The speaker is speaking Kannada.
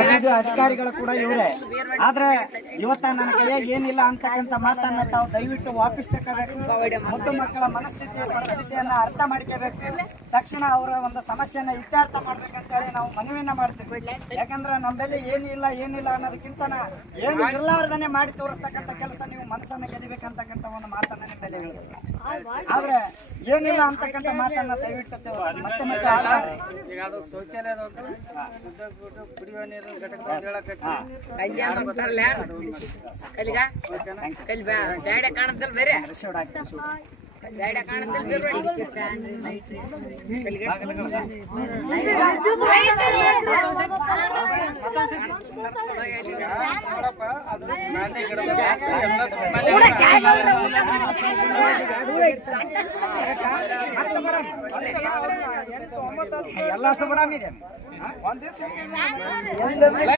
ಅಭಿವೃದ್ಧಿ ಅಧಿಕಾರಿಗಳು ಕೂಡ ಇವರೇ. ಆದ್ರೆ ಇವತ್ತ ನನ್ನ ಕೈಯಾಗ ಏನಿಲ್ಲ ಅಂತಕ್ಕಂಥ ಮಾತನ್ನ ತಾವು ದಯವಿಟ್ಟು ವಾಪಸ್ ತಗೋಬೇಕು ಮುದ್ದು ಮಕ್ಕಳ ಮನಸ್ಥಿತಿ, ಪರಿಸ್ಥಿತಿಯನ್ನ ಅರ್ಥ ಮಾಡ್ಕೋಬೇಕು. ತಕ್ಷಣ ಅವರ ಒಂದು ಸಮಸ್ಯೆಯನ್ನ ಇತ್ಯರ್ಥ ಮಾಡ್ಬೇಕಂತ ಹೇಳಿ ಮನವಿಯನ್ನ ಮಾಡ್ತೀವಿ. ಯಾಕಂದ್ರೆ ನಮ್ಮಲ್ಲಿ ಏನಿಲ್ಲ ಏನಿಲ್ಲ ಅನ್ನೋದಕ್ಕಿಂತ ಏನು ಇರ್ಲಾರ್ದನೆ ಮಾಡಿ ತೋರಿಸ್ತಕ್ಕಂಥ ಕೆಲಸ ನೀವು ಮನಸ್ಸನ್ನ ಗೆದಿಬೇಕಂತಕ್ಕಂಥ ಒಂದು ಮಾತನ್ನ ನಿಮ್ಮಲ್ಲಿ ಹೇಳ್ತೀವಿ ಆದ್ರೆ ಏನಿಲ್ಲ ಅಂತಕ್ಕಂಥ ಮಾತನ್ನ ದಯವಿಟ್ಟು ಮತ್ತೆ ಮತ್ತೆ. ಈಗ ಅದು ಶೌಚಾಲಯದ ಕುಡಿಯುವ ನೀರು ಘಟಕ ಹೇಳಕ್ಕೆ ಕಲ್ಯಾಣ ಬರ್ತಾರಲ್ಲ ಕಲಿಗ? ಕಲಿ ಬ್ಯಾಡ ಕಾಣದಲ್ ಬೇರೆ? ರಿಸೀವ್ಡ್ ಆಗ್ತದೆ, ರಿಸೀವ್ಡ್. ಬ್ಯಾಡ ಕಾಣದಲ್ ಬೇರೆ ನೋಡಪ್ಪ ಅದು ಮಾನ್ಯ ಗಿಡ ಎಲ್ಲ ಸುಮ್ಮನೆ ಎಲ್ಲ ಸುಬ್ರಾಮ್ ಇದೆ